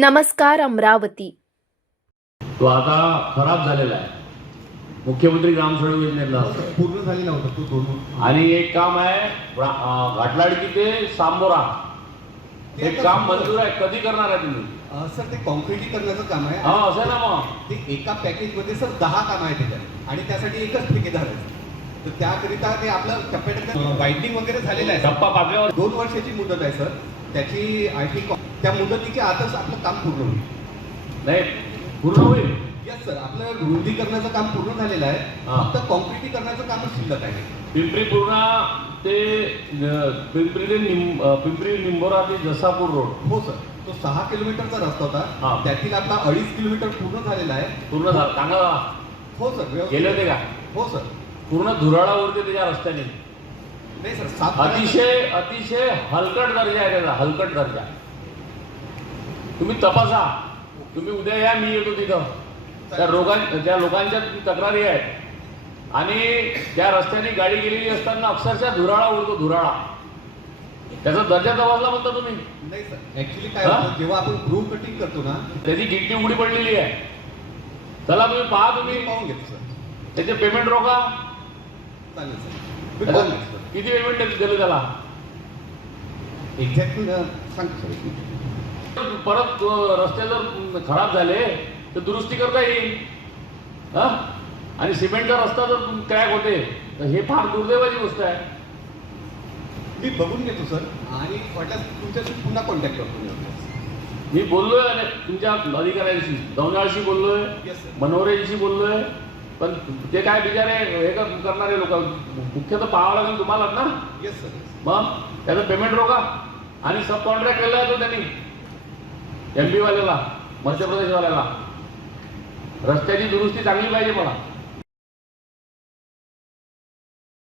नमस्कार अमरावती। तो आता खराब झालेला आहे। मुख्यमंत्री ग्राम सडक योजनेला पूर्ण झालेला होता तो दोन। आणि एक काम आहे घाटलाडकी ते सांबोरा, हे काम मंजूर आहे। कधी करणार आहे तुम्ही? सर ते कॉन्क्रिटीकरणाचं काम आहे। असं ना मग ते एका पॅकेज मध्ये सर 10 काम आहेत त्याच्यात आणि त्यासाठी एकच ठेकेदार आहे। तर त्याकरिता ते आपलं टप्प्याटप्प्यात वाइंडिंग वगैरे झालेलं आहे। टप्पा पाकल्यावर 2 वर्षाची मुदत आहे सर त्याची। आय थिंक त्या मुदतीच्या आतच आपलं काम पूर्ण होईल। नाही पूर्ण होईल? यस सर, आपलं रुंदीकरणाचं काम पूर्ण झालेलं आहे, फक्त कॉन्क्रिटीकरणाचं काम शिल्लक आहे। पिंपरी पूर्णा ते पिंपरी निंबोरा ते जसापूर रोड। हो सर, तो 6 किलोमीटरचा रस्ता होता, त्यातील आपला 2.5 किलोमीटर पूर्ण झालेला आहे। पूर्ण झाला? चांगला झाला? हो सर, गेले होते का? हो सर, पूर्ण धुराळा उरते त्याच्या रस्त्याने। नाही सर, साफ अतिशय हलकट दर्जा आहे त्याचा, हलकट दर्जा। तुम्ही तपासा, तुम्ही उद्या या, मी येतो तिथं। त्या लोकांच्या तक्रारी आहेत आणि त्या रस्त्याने गाडी गेलेली असताना अक्षरशः धुराळा उडतो, धुराळा। त्याचा दर्जा तपासला म्हणता तुम्ही? नाही सर, ऍक्च्युली काय होतं, जेव्हा आपण ग्रूव्ह कटिंग करतो ना, त्याची गिट्टी उघडी पडलेली आहे। चला तुम्ही पहा, तुम्ही पाहून घेतो सर। त्याचे पेमेंट रोखा। चालेल सर, मी पाहून घेतो सर। किती पेमेंट दिलं त्याला? एक्झॅक्टली सांगतो सर। परत रस्ते जर खराब झाले तर दुरुस्ती करता येईल। आणि सिमेंटचा रस्ता जर क्रॅक होते तर हे फार दुर्दैवाची गोष्ट आहे। मी बघून घेतो सर आणि वाटल्यास तुमच्याशी पुन्हा कॉन्टॅक्ट करतो। मी बोललोय तुमच्या अधिकाऱ्यांशी, दौंडाळशी बोललोय, Yes, sir. मनोरेजीशी बोललोय, पण ते काय बिचारे हे करणारे लोक, मुख्य तर पाहावं लागेल तुम्हालाच ना। Yes sir. मग त्याचं पेमेंट रोखा। आणि सब कॉन्ट्रॅक्ट केला होता त्यांनी MP वाल्याला, मध्य प्रदेशवाल्याला। रस्त्याची दुरुस्ती चांगली पाहिजे मला।